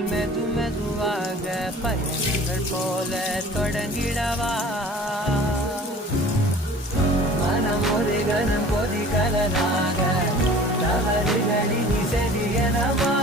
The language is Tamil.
வாழ்க்கையில் மெது மெதுவாக பயணிகள் போல தொடங்கிடவா மனம் ஒரு கணம் கொதிகலனாக தவறுகளின் சரியனவா